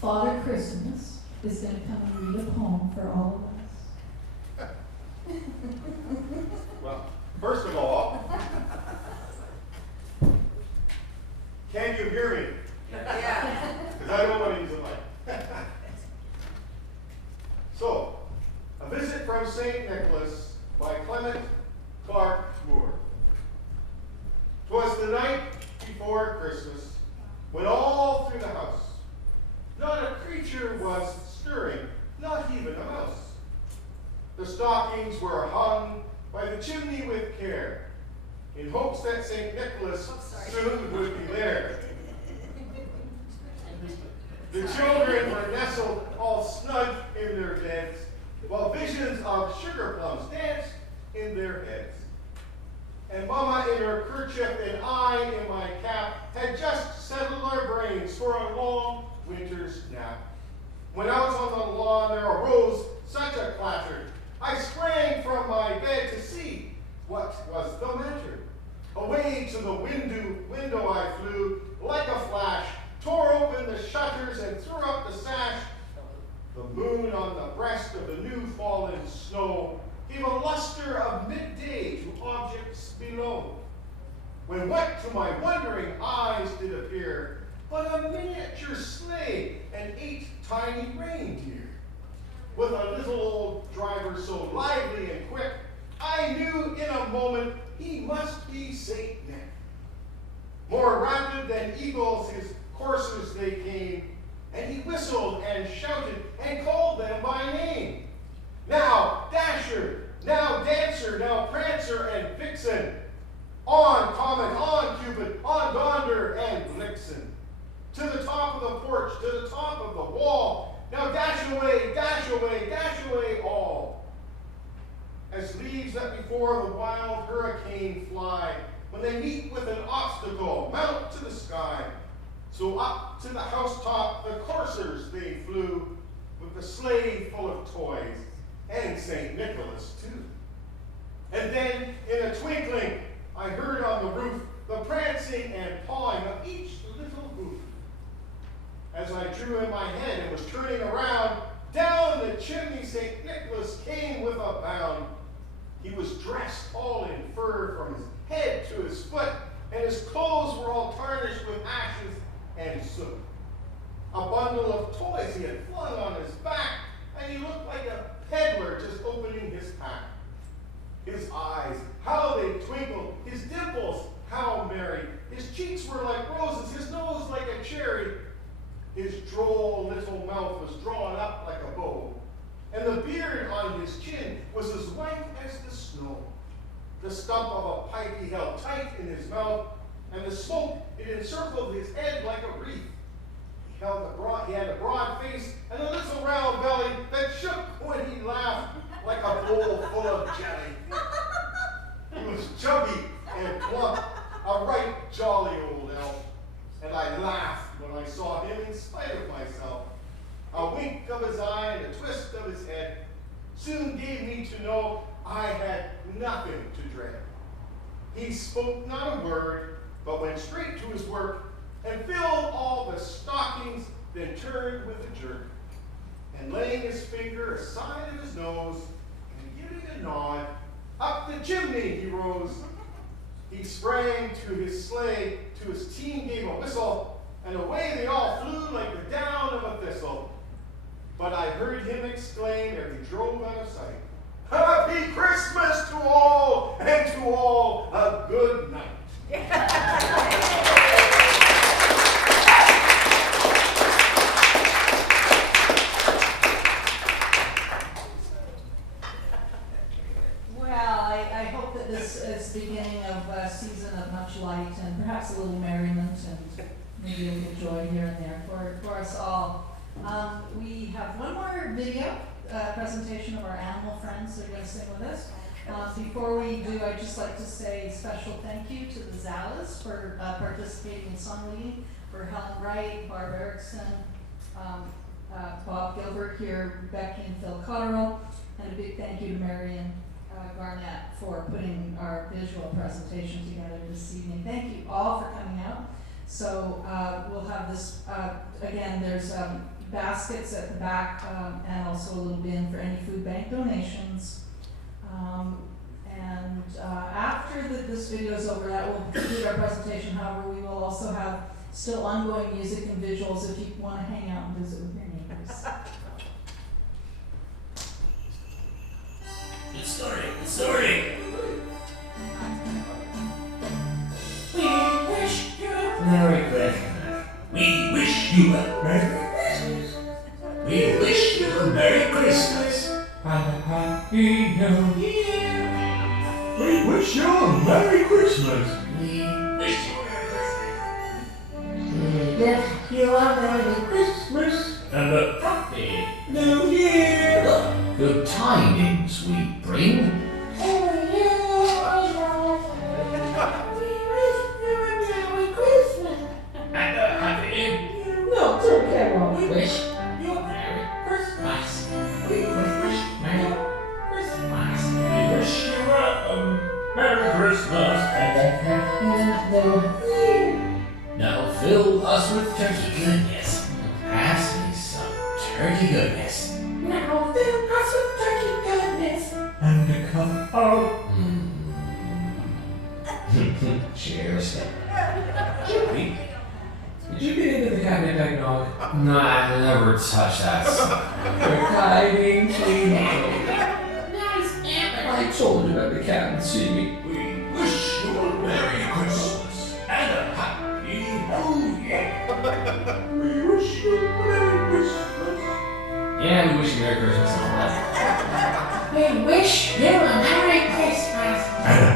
Father Christmas is going to come and read a poem for all of us. Well, first of all, can you hear me? Yeah. Because I don't want to use the mic. So, a visit from St. Nicholas by Clement Clark Moore. 'Twas the night before Christmas, when all through the house not a creature was stirring, not even a mouse. The stockings were hung by the chimney with care, in hopes that St. Nicholas soon would be there. The children were nestled all snug in their beds, while visions of sugar plums danced in their heads. And Mama in her kerchief and I in my cap had just settled our brains for a long winter's nap. When out on the lawn there arose such a clatter, I sprang from my bed to see what was the matter. Away to the window I flew like a flash, tore open the shutters and threw up the sash. The moon on the breast of the new fallen snow gave a luster of midday to objects below. When what to my wondering eyes did appear but a miniature sleigh and 8 tiny reindeer. With a little old driver so lively and quick, I knew in a moment he must be Saint Nick. More rapid than eagles his coursers they came, and he whistled and shouted and called them by name. Now Dasher, now Dancer, now Prancer and Vixen, on Comet, on Cupid, on Donder and Blitzen. To the top of the porch, to the top of the wall, now dash away, dash away, dash away all. As leaves that before the wild hurricane fly, when they meet with an obstacle, mount to the sky. So up to the housetop the coursers they flew, with the sleigh full of toys, and St. Nicholas too. And then, in a twinkling, I heard on the roof the prancing and pawing of each little hoof. As I drew in my head and was turning around, down the chimney St. Nicholas came with a bound. He was dressed all in fur from his head to his foot, and his clothes were all tarnished with ashes and soot. A bundle of toys he had flung on his back, and he looked like a peddler just opening his pack. His eyes, how they twinkled, his dimples, how merry. His cheeks were like roses, his nose like a cherry. His droll little mouth was drawn up like a bow, and the beard on his chin was as white as the snow. The stump of a pipe he held tight in his mouth, and the smoke, it encircled his head like a wreath. He had a broad face and a little round belly that shook when he laughed like a bowl full of jelly. He was chubby and plump, a right jolly old elf, and I laughed when I saw him in spite of myself. A wink of his eye and a twist of his head soon gave me to know I had nothing to dread. He spoke not a word, but went straight to his work and filled all the stockings, then turned with a jerk. And laying his finger aside of his nose and giving a nod, up the chimney he rose. He sprang to his sleigh, to his team gave a whistle, and away they all flew like the down of a thistle. But I heard him exclaim ere he drove out of sight, "Happy Christmas to all, and to all a good night." Well, I hope that this is the beginning of a season of much light and perhaps a little merriment and maybe a little joy here and there for us all. We have one more video presentation of our animal friends who are going to sing with us. Before we do, I'd just like to say a special thank you to the Zalas for participating in song leading, for Helen Wright, Barb Erickson, Bob Gilbert here, Becky and Phil Cotterill, and a big thank you to Marion Garnett for putting our visual presentation together this evening. Thank you all for coming out. So we'll have this, again, there's baskets at the back, and also a little bin for any food bank donations. After this video is over, that will conclude our presentation. However, we will also have still ongoing music and visuals if you want to hang out and visit with your neighbors. Good story, good story. We wish you a Merry Christmas. We wish you a Merry Christmas. We wish you a Merry Christmas. And a Happy New Year. We wish you a Merry Christmas. We wish you a Merry Christmas. We wish you a Merry Christmas. And a Happy New Year. Good tidings we bring. And a happy no, don't get wrong. We wish you a Merry Christmas. We wish Merry Christmas. We wish you a Merry Christmas and a Happy New Year. Now fill us with turkey goodness. Pass me some turkey goodness. Now fill us with turkey goodness. And a cup of cheers. Chippy. Did you get into the cabinet eggnog? No, I never touched that. Good tidings we know. Nice apple. I told you that the cat would see me. We wish you a Merry Christmas and a Happy New Year. We wish you a Merry Christmas. Yeah, we wish you a Merry Christmas and all that. We wish you a Merry Christmas and a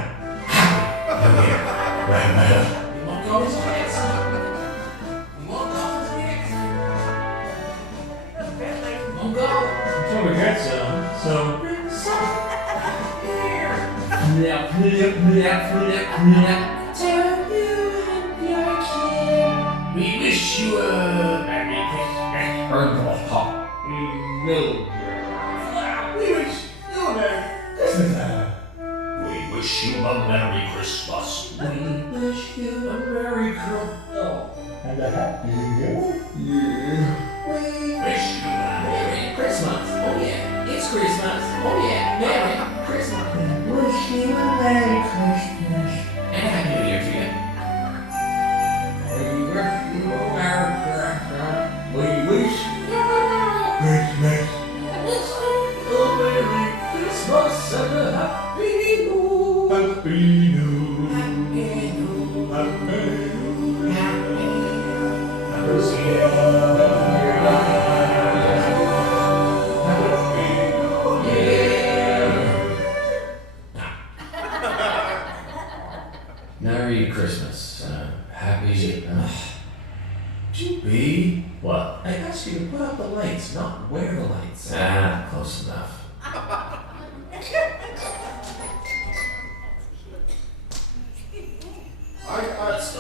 Happy New Year. Right, you won't go to dance. Until we get some, so. We wish you a Merry Christmas. We wish you a Merry Christmas. We wish you a Merry Christmas. We wish you a Merry Christmas. And a Happy New Year. We wish you a Merry Christmas. Oh yeah, it's Christmas. Oh yeah, Merry Christmas. Wish you a Merry Christmas. And a Happy New Year to you. We wish you a Merry Christmas. We wish you a Merry Christmas. A Merry Christmas and a Happy New Year. Happy New Year. Happy New Year. Merry Christmas. Happy. GB? What? I asked you to put out the lights, not wear the lights. Close enough.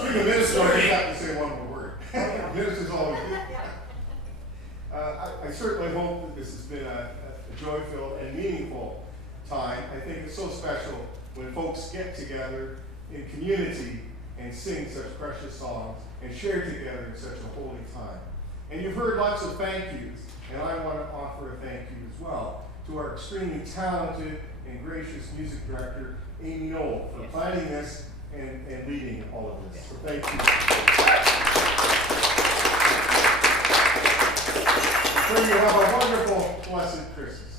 Being a minister, I just have to say one more word. Minister's always good. I certainly hope that this has been a joy-filled and meaningful time. I think it's so special when folks get together in community and sing such precious songs and share together in such a holy time. And you've heard lots of thank yous, and I want to offer a thank you as well to our extremely talented and gracious music director, Amy Knoll, for planning this and leading all of this. So thank you. So you have a wonderful, blessed Christmas.